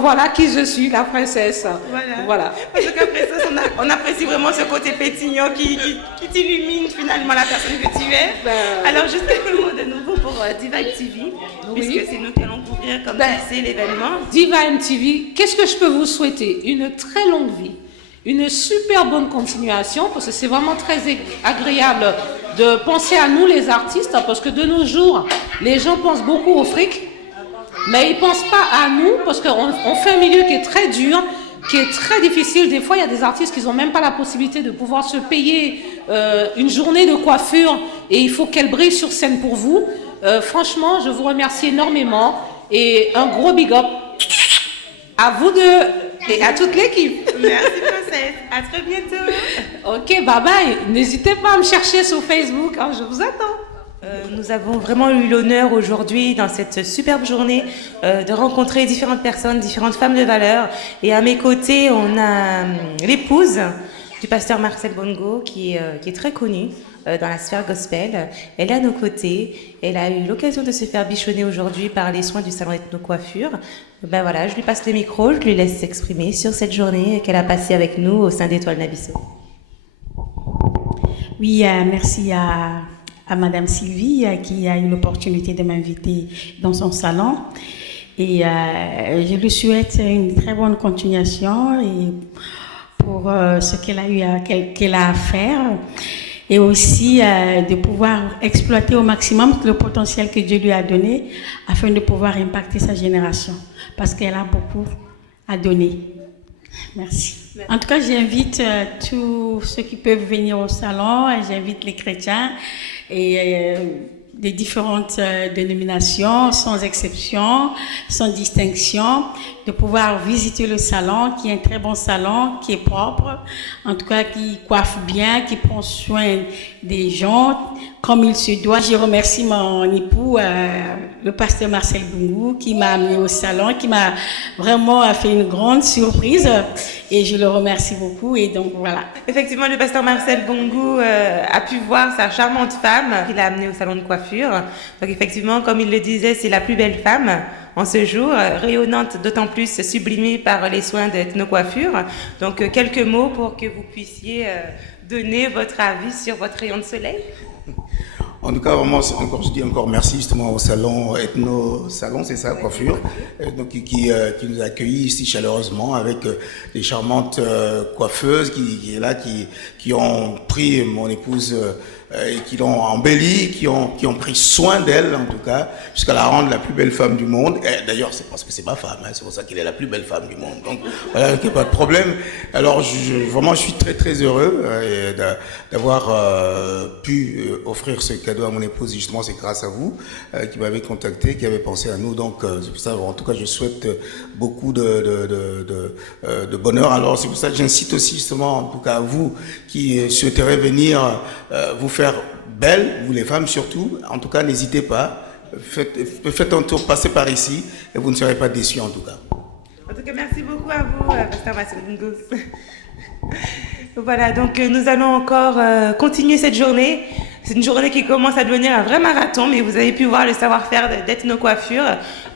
voilà qui je suis, la princesse. Voilà. Parce que princesse, on apprécie vraiment ce côté pétillant qui t'illumine finalement la personne que tu es. Alors, juste quelques mots de nouveau pour Diva MTV, puisque c'est nous qui allons couvrir, comme tu sais, l'événement. Diva MTV, qu'est-ce que je peux vous souhaiter? Une très longue vie, une super bonne continuation, parce que c'est vraiment très agréable de penser à nous les artistes, parce que de nos jours, les gens pensent beaucoup au fric, mais ils ne pensent pas à nous, parce qu'on fait un milieu qui est très dur, qui est très difficile. Des fois, il y a des artistes qui n'ont même pas la possibilité de pouvoir se payer une journée de coiffure, et il faut qu'elle brille sur scène pour vous. Franchement, je vous remercie énormément, et un gros big up à vous deux et à toute l'équipe. Merci princesse, à très bientôt. Ok, bye bye. N'hésitez pas à me chercher sur Facebook, hein, je vous attends. Nous avons vraiment eu l'honneur aujourd'hui, dans cette superbe journée, de rencontrer différentes personnes, différentes femmes de valeur. Et à mes côtés, on a l'épouse du pasteur Marcel Bongo, qui est très connue dans la sphère gospel. Elle est à nos côtés. Elle a eu l'occasion de se faire bichonner aujourd'hui par les soins du salon Ethno-Coiffure. Ben voilà, je lui passe le micro, je lui laisse s'exprimer sur cette journée qu'elle a passée avec nous au sein d'Étoile Nabisso. Oui, merci à Madame Sylvie qui a eu l'opportunité de m'inviter dans son salon. Et je lui souhaite une très bonne continuation et pour ce qu'elle a à faire. Et aussi de pouvoir exploiter au maximum le potentiel que Dieu lui a donné afin de pouvoir impacter sa génération. Parce qu'elle a beaucoup à donner. Merci. En tout cas, j'invite tous ceux qui peuvent venir au salon, j'invite les chrétiens et des différentes dénominations, sans exception, sans distinction, de pouvoir visiter le salon, qui est un très bon salon, qui est propre, en tout cas qui coiffe bien, qui prend soin des gens comme il se doit. Je remercie mon époux, le pasteur Marcel Bongo, qui m'a amené au salon, qui m'a vraiment fait une grande surprise et je le remercie beaucoup et donc voilà. Effectivement, le pasteur Marcel Bongo a pu voir sa charmante femme qu'il a amenée au salon de coiffure. Donc effectivement, comme il le disait, c'est la plus belle femme en ce jour, rayonnante, d'autant plus sublimée par les soins d'Ethno-Coiffure. Donc quelques mots pour que vous puissiez donner votre avis sur votre rayon de soleil. En tout cas, vraiment, je dis encore merci justement au salon Ethno-Salon, c'est ça, coiffure, donc qui nous a accueillis ici chaleureusement avec des charmantes coiffeuses qui est là, qui ont pris mon épouse et qui l'ont embellie, qui ont pris soin d'elle en tout cas, jusqu'à la rendre la plus belle femme du monde. D'ailleurs, c'est parce que c'est ma femme, hein, c'est pour ça qu'elle est la plus belle femme du monde. Donc voilà, il n'y a pas de problème. Alors vraiment, je suis très très heureux d'avoir pu offrir ce cadeau à mon épouse. Justement, c'est grâce à vous qui m'avez contacté, qui avez pensé à nous. Donc c'est pour ça, en tout cas, je souhaite beaucoup de bonheur. Alors c'est pour ça que j'incite aussi justement, en tout cas à vous qui souhaiterez venir vous faire belle, vous les femmes surtout. En tout cas, n'hésitez pas. Faites un tour, passez par ici et vous ne serez pas déçus en tout cas. En tout cas, merci beaucoup à vous, pasteur Marcel Bongo. Voilà, donc nous allons encore continuer cette journée. C'est une journée qui commence à devenir un vrai marathon, mais vous avez pu voir le savoir-faire d'Ethno-Coiffure,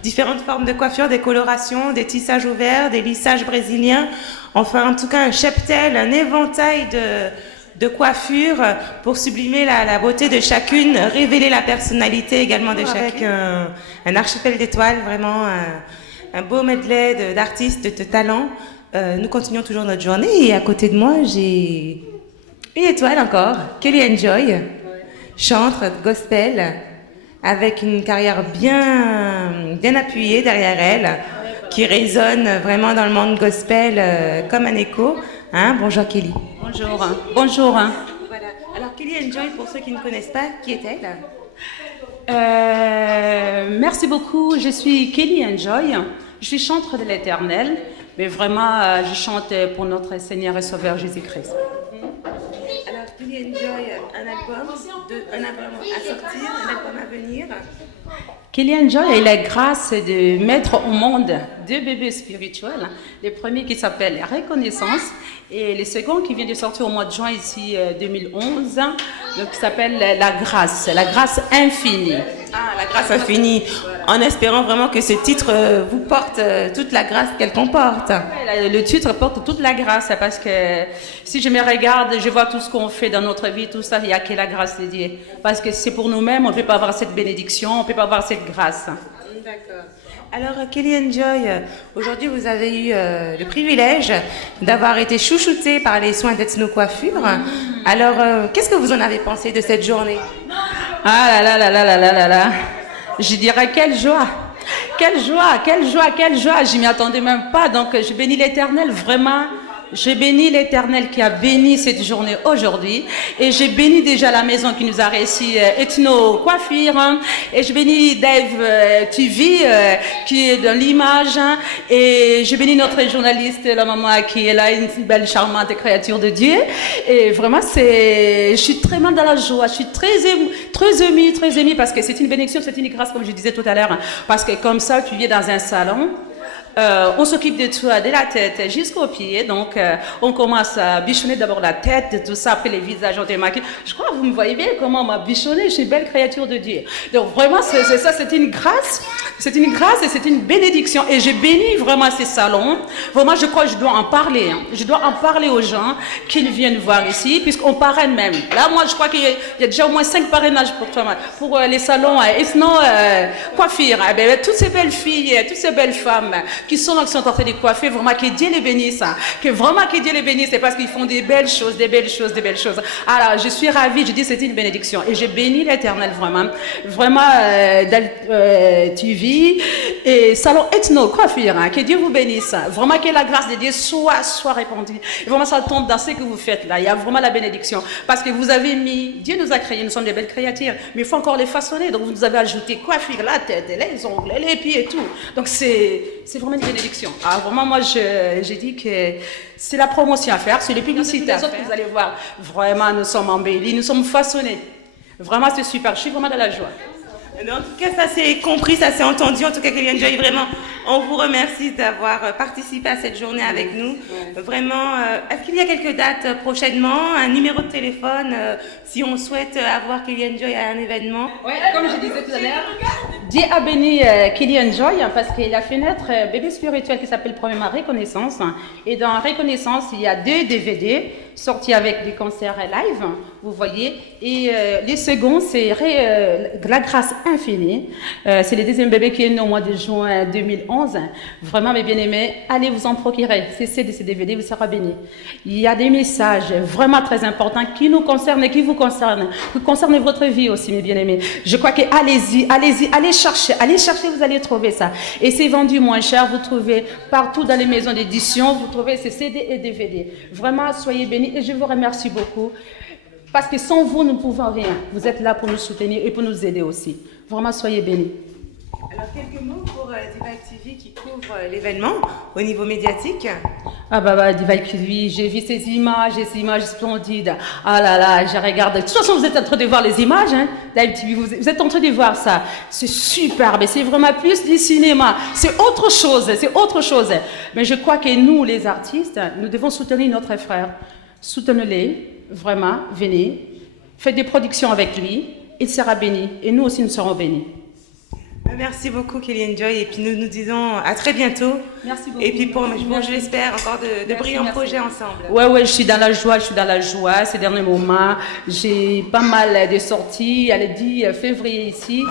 différentes formes de coiffure, des colorations, des tissages ouverts, des lissages brésiliens, enfin en tout cas un cheptel, un éventail de coiffure pour sublimer la beauté de chacune, révéler la personnalité également de chacune. Avec un archipel d'étoiles, vraiment un beau medley d'artistes, de talents. Nous continuons toujours notre journée et à côté de moi, j'ai une étoile encore, Kelly Enjoy, chantre gospel, avec une carrière bien appuyée derrière elle, qui résonne vraiment dans le monde gospel comme un écho. Hein? Bonjour Kelly. Bonjour. Bonjour. Voilà. Alors Kelly Enjoy, pour ceux qui ne connaissent pas, qui est-elle? Merci beaucoup. Je suis Kelly Enjoy. Je suis chantre de l'Éternel, mais vraiment, je chante pour notre Seigneur et Sauveur Jésus-Christ. Alors Kelly Enjoy, un album à sortir, un album à venir. Kelly Enjoy a eu la grâce de mettre au monde deux bébés spirituels. Le premier qui s'appelle Reconnaissance et le second qui vient de sortir au mois de juin ici 2011, donc qui s'appelle La Grâce infinie. Ah, la grâce infinie. en espérant vraiment que ce titre vous porte toute la grâce qu'elle comporte. Le titre porte toute la grâce parce que si je me regarde, je vois tout ce qu'on fait dans notre vie, tout ça, il n'y a que la grâce de Dieu. Parce que c'est pour nous-mêmes, on ne peut pas avoir cette bénédiction, on ne peut pas avoir cette grâce. D'accord. Alors, Kelly Joy, aujourd'hui, vous avez eu le privilège d'avoir été chouchoutée par les soins d'ethnocoiffure. Alors, qu'est-ce que vous en avez pensé de cette journée? Ah là là là là là là là. Je dirais quelle joie. Quelle joie, quelle joie, quelle joie. Je m'y attendais même pas. Donc, je bénis l'Éternel vraiment. Je bénis l'Éternel qui a béni cette journée aujourd'hui. Et je bénis déjà la maison qui nous a réussi Ethno Coiffure. Et je bénis Dave TV qui est dans l'image. Et je bénis notre journaliste, la maman qui est là, une belle charmante créature de Dieu. Et vraiment, je suis très mal dans la joie. Je suis très émue parce que c'est une bénédiction, c'est une grâce comme je disais tout à l'heure. Parce que comme ça, tu viens dans un salon. On s'occupe de toi, de la tête jusqu'aux pieds. Donc, on commence à bichonner d'abord la tête, tout ça, après les visages, on démaquille. Je crois que vous me voyez bien comment on m'a bichonné. Je suis une belle créature de Dieu. Donc, vraiment, c'est ça, c'est une grâce. C'est une grâce et c'est une bénédiction. Et je bénis vraiment ces salons. Vraiment, je crois que je dois en parler. Je dois en parler aux gens qu'ils viennent voir ici, puisqu'on parraine même. Là, moi, je crois qu'il y a déjà au moins 5 parrainages pour toi, pour les salons Ethno Coiffure. Toutes ces belles filles, toutes ces belles femmes qui sont en train de coiffer, vraiment que Dieu les bénisse, que vraiment que Dieu les bénisse, c'est parce qu'ils font des belles choses, des belles choses, des belles choses. Alors, je suis ravie, je dis c'est une bénédiction et je bénis l'Éternel vraiment, tu vis et salon Ethno Coiffure, que Dieu vous bénisse, vraiment que la grâce de Dieu soit répandue. Et vraiment ça tombe dans ce que vous faites là, il y a vraiment la bénédiction, parce que vous avez mis, Dieu nous a créés, nous sommes des belles créatures, mais il faut encore les façonner, donc vous nous avez ajouté coiffure, la tête, les ongles, les pieds et tout, donc c'est vraiment une bénédiction. Alors vraiment, moi, j'ai dit que c'est la promotion à faire, c'est les publicités à faire. Vous allez voir, vraiment, nous sommes embellis, nous sommes façonnés. Vraiment, c'est super. Je suis vraiment dans la joie. En tout cas, ça s'est compris, ça s'est entendu. En tout cas, Kelly Joy, vraiment, on vous remercie d'avoir participé à cette journée avec nous. Vraiment, est-ce qu'il y a quelques dates prochainement, un numéro de téléphone, si on souhaite avoir Kelly Joy à un événement? Oui, comme je disais tout à l'heure, Dieu a béni Kelly Joy parce qu'il a fait naître bébé spirituel qui s'appelle Première Reconnaissance. Et dans Reconnaissance, il y a 2 DVD sortis avec des concerts live, vous voyez. Et les seconds, c'est La Grâce Infinie. C'est le deuxième bébé qui est né au mois de juin 2011. Vraiment, mes bien-aimés, allez vous en procurer. C'est ces DVD, vous serez bénis. Il y a des messages vraiment très importants qui nous concernent et qui vous concernent, qui concernent votre vie aussi, mes bien-aimés. Je crois que allez-y, allez chercher, vous allez trouver ça. Et c'est vendu moins cher, vous trouvez partout dans les maisons d'édition, vous trouvez ces CD et DVD. Vraiment, soyez bénis et je vous remercie beaucoup. Parce que sans vous, nous ne pouvons rien. Vous êtes là pour nous soutenir et pour nous aider aussi. Vraiment, soyez bénis. Alors, quelques mots pour Divac TV qui couvre l'événement au niveau médiatique. Ah Divac TV, j'ai vu ces images splendides. Ah là là, je regarde. De toute façon, vous êtes en train de voir les images, hein. Divac TV, vous êtes en train de voir ça. C'est superbe, c'est vraiment plus du cinéma. C'est autre chose. Mais je crois que nous, les artistes, nous devons soutenir notre frère. Soutenez-les. Vraiment, venez, faites des productions avec lui, il sera béni et nous aussi nous serons bénis. Merci beaucoup Kelly Joy et puis nous nous disons à très bientôt. Merci beaucoup. Et puis je l'espère encore de brillants projets ensemble. Ouais, je suis dans la joie, ces derniers moments, j'ai pas mal de sorties. Le 10 février ici,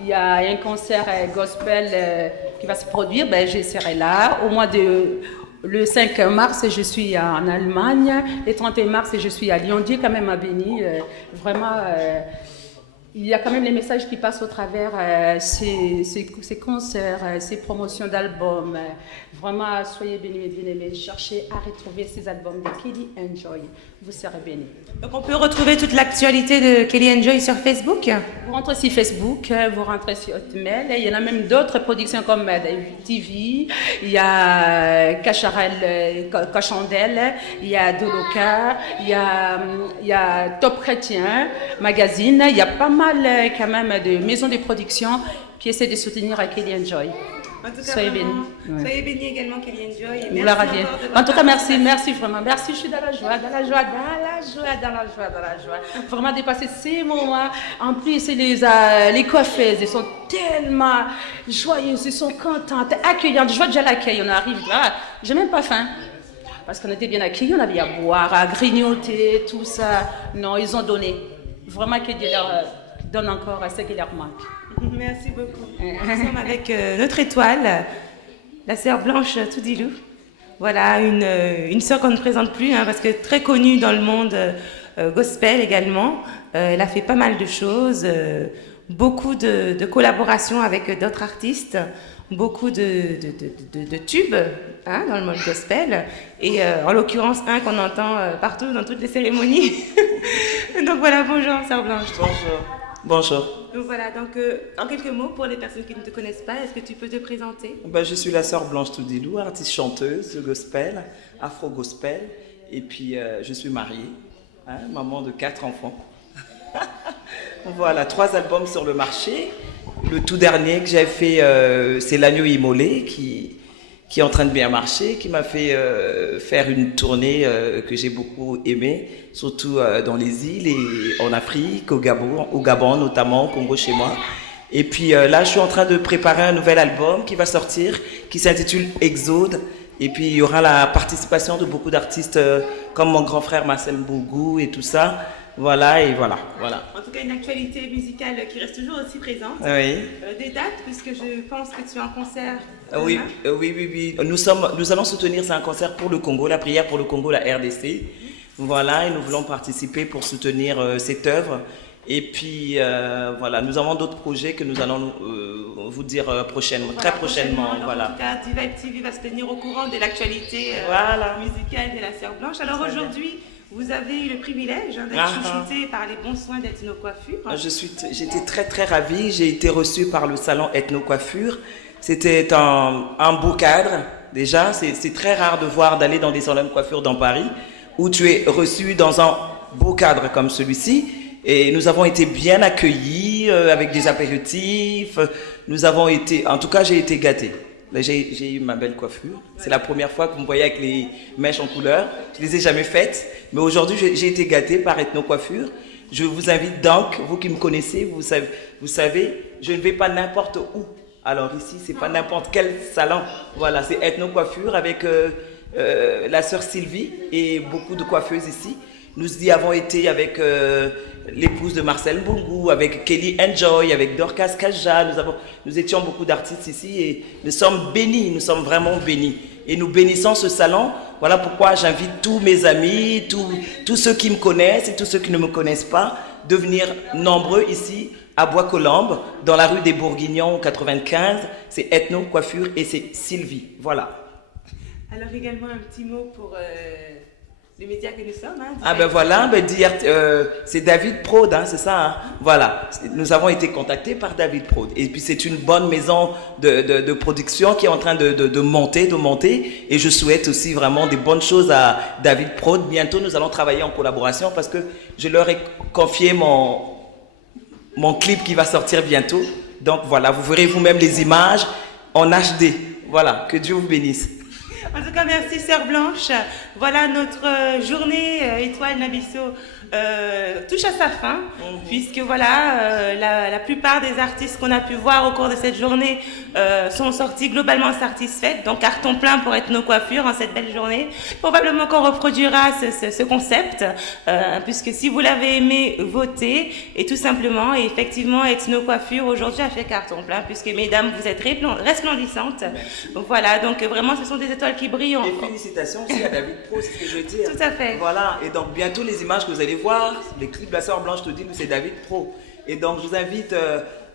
il y a un concert gospel qui va se produire, je serai là au mois de... Le 5 mars, je suis en Allemagne. Le 31 mars, je suis à Lyon. Dieu quand même m'a béni. Vraiment, il y a quand même les messages qui passent au travers ces concerts, ces promotions d'albums. Vraiment, soyez bénis, mes bien-aimés. Cherchez à retrouver ces albums de Kelly Joy. Vous serez bénis. Donc, on peut retrouver toute l'actualité de Kelly Joy sur Facebook? Vous rentrez sur Facebook, vous rentrez sur Hotmail. Il y en a même d'autres productions comme TV. Il y a Cachandel, il y a Doloka, il y a Top Chrétien Magazine. Il y a pas mal quand même de maisons de production qui essaient de soutenir Kelly Joy. En tout cas, Soyez vraiment, bénis. Ouais. soyez bénis également, Kéliane Joy. Et Gloire à merci Dieu. encore de En votre tout cas, merci, participation. merci vraiment. Merci, je suis dans la joie, dans la joie, dans la joie, dans la joie, dans la joie. Vraiment dépasser ces moments. En plus, les coiffeuses, elles sont tellement joyeuses, elles sont contentes, accueillantes. Je vois déjà l'accueil, on arrive là. J'ai même pas faim. Parce qu'on était bien accueillis, on avait à boire, à grignoter, tout ça. Non, ils ont donné. Vraiment que Dieu leur donne encore à ce qui leur manque. Merci beaucoup. Nous sommes avec notre étoile, la sœur Blanche Toudilou. Voilà, une sœur qu'on ne présente plus, parce que très connue dans le monde gospel également. Elle a fait pas mal de choses, beaucoup de collaborations avec d'autres artistes, beaucoup de tubes dans le monde gospel, et en l'occurrence un qu'on entend partout dans toutes les cérémonies. Donc voilà, bonjour sœur Blanche. Bonjour. Bonjour. Donc voilà, donc en quelques mots, pour les personnes qui ne te connaissent pas, est-ce que tu peux te présenter? Je suis la sœur Blanche Toudilou, artiste chanteuse de gospel, afro-gospel, et puis je suis mariée, maman de 4 enfants. Voilà, 3 albums sur le marché. Le tout dernier que j'ai fait, c'est L'Agneau Immolé, qui est en train de bien marcher, qui m'a fait faire une tournée que j'ai beaucoup aimée, surtout dans les îles et en Afrique, au Gabon notamment, au Congo chez moi. Et puis là, je suis en train de préparer un nouvel album qui va sortir, qui s'intitule Exode. Et puis il y aura la participation de beaucoup d'artistes comme mon grand frère Marcel Bougou et tout ça. Voilà, et voilà. En tout cas, une actualité musicale qui reste toujours aussi présente. Oui. Des dates, puisque je pense que tu es en concert. Oui. Nous allons soutenir, c'est un concert pour le Congo, la prière pour le Congo, la RDC. Voilà, et nous voulons participer pour soutenir cette œuvre. Et puis, voilà, nous avons d'autres projets que nous allons vous dire prochainement, très prochainement. Donc, Voilà. En tout cas, Diva TV va se tenir au courant de l'actualité musicale de la sœur Blanche. Alors aujourd'hui, vous avez eu le privilège d'être chouchoutée par les bons soins d'Ethno Coiffure. J'étais très très ravie. J'ai été reçue par le salon Ethno Coiffure. C'était un beau cadre. Déjà, c'est très rare d'aller dans des salons de coiffure dans Paris où tu es reçu dans un beau cadre comme celui-ci. Et nous avons été bien accueillis avec des apéritifs. En tout cas, j'ai été gâtée. Là, j'ai eu ma belle coiffure. C'est la première fois que vous me voyez avec les mèches en couleur. Je ne les ai jamais faites. Mais aujourd'hui, j'ai été gâtée par Ethno Coiffure. Je vous invite donc, vous qui me connaissez, vous savez, je ne vais pas n'importe où. Alors ici, c'est pas n'importe quel salon. Voilà, c'est Ethno Coiffure avec la sœur Sylvie et beaucoup de coiffeuses ici. Nous y avons été avec l'épouse de Marcel Bougou, avec Kelly Enjoy, avec Dorcas Kaja. Nous étions beaucoup d'artistes ici et nous sommes bénis, nous sommes vraiment bénis. Et nous bénissons ce salon. Voilà pourquoi j'invite tous mes amis, tous ceux qui me connaissent et tous ceux qui ne me connaissent pas, de venir nombreux ici à Bois-Colombes, dans la rue des Bourguignons 95. C'est Ethno Coiffure et c'est Sylvie. Voilà. Alors également un petit mot pour les médias que nous sommes. C'est David Prod, c'est ça. Voilà, nous avons été contactés par David Prod. Et puis c'est une bonne maison de production qui est en train de monter. Et je souhaite aussi vraiment des bonnes choses à David Prod. Bientôt, nous allons travailler en collaboration parce que je leur ai confié mon clip qui va sortir bientôt. Donc voilà, vous verrez vous-même les images en HD. Voilà, que Dieu vous bénisse. En tout cas, merci sœur Blanche. Voilà, notre journée Étoile Nabisso touche à sa fin, puisque voilà, la plupart des artistes qu'on a pu voir au cours de cette journée sont sortis globalement satisfaits. Donc carton plein pour Ethno Coiffure en cette belle journée. Probablement qu'on reproduira ce concept, puisque si vous l'avez aimé, votez. Et tout simplement, et effectivement, Ethno Coiffure aujourd'hui a fait carton plein, puisque mesdames, vous êtes resplendissantes. Donc voilà, donc vraiment, ce sont des étoiles qui brillent. Et félicitations aussi à David Pro, c'est ce que je veux dire. Tout à fait. Voilà, et donc bientôt les images que vous allez voir, les clips de la sœur Blanche Toudilou, c'est David Pro. Et donc je vous invite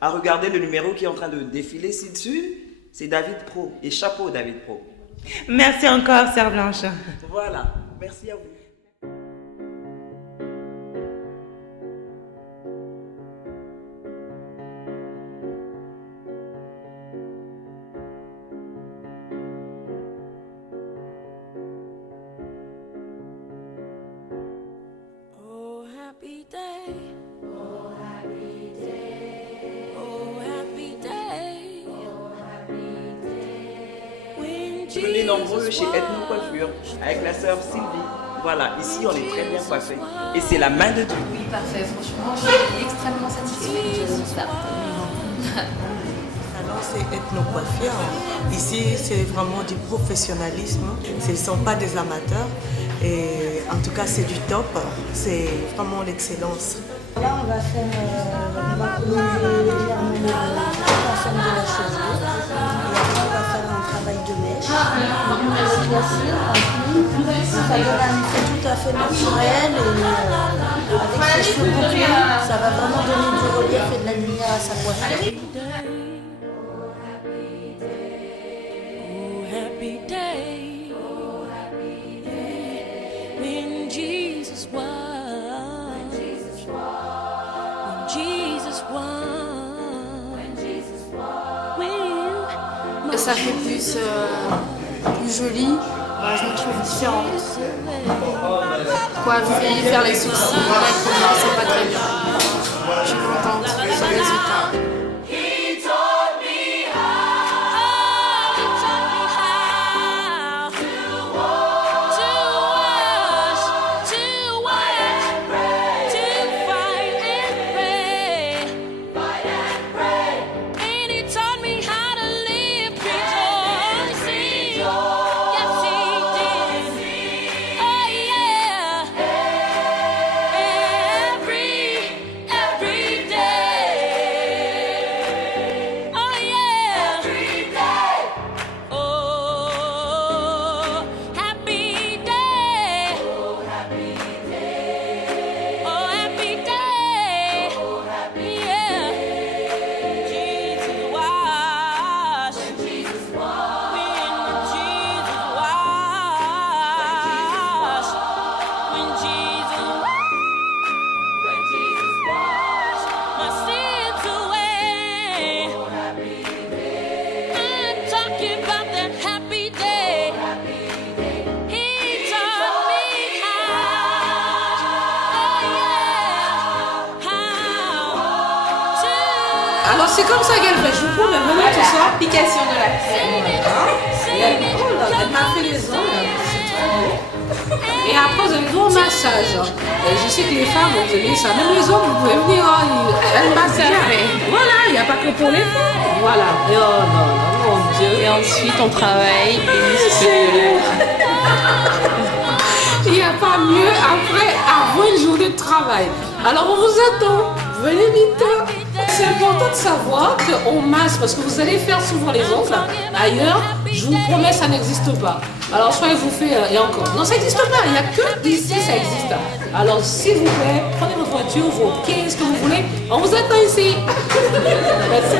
à regarder le numéro qui est en train de défiler ci-dessus. C'est David Pro. Et chapeau David Pro. Merci encore, sœur Blanche. Voilà, merci à vous. Oh, happy day. Oh, happy day. Venez nombreux chez Ethno Coiffure avec la sœur Sylvie. Voilà, ici on est très bien coiffés. Et c'est la main de Dieu. Oui, parfait. Franchement, je suis extrêmement satisfaite de ça. Alors, c'est ethnocoiffure. Ici, c'est vraiment du professionnalisme. Ce ne sont pas des amateurs. Et en tout cas, c'est du top. C'est vraiment l'excellence. Là, on va faire, on va prolonger légèrement la forme de la cheveux. Et après, on va faire un travail de mèche. Classique, ça donne un effet tout à fait naturel. Et avec ses cheveux coupés, ça va vraiment donner du relief et de la lumière à sa coiffure. Ça fait plus joli, je me trouve différente. Coiffer, faire les sourcils, c'est pas très bien. Je suis contente du résultat. Alors c'est comme ça qu'elle fait, je vous promets vraiment tout ça. Application de la crème. Elle m'a fait les ongles, c'est très beau. Et après vous avez droit au massage. Et je sais que les femmes vous aimez ça, même les hommes vous pouvez venir, elle masse bien. Voilà, il n'y a pas que pour les femmes. Voilà. Et oh non, mon Dieu. Et ensuite on travaille les muscles. Il n'y a pas mieux après avoir une journée de travail. Alors on vous attend, venez vite. C'est important de savoir qu'on masse parce que vous allez faire souvent les ongles. Ailleurs, je vous promets, ça n'existe pas. Alors soit vous faites, et encore, non ça n'existe pas, il n'y a que ici ça existe. Alors s'il vous plaît, prenez votre voiture, vos pieds, ce que vous voulez, on vous attend ici. Merci.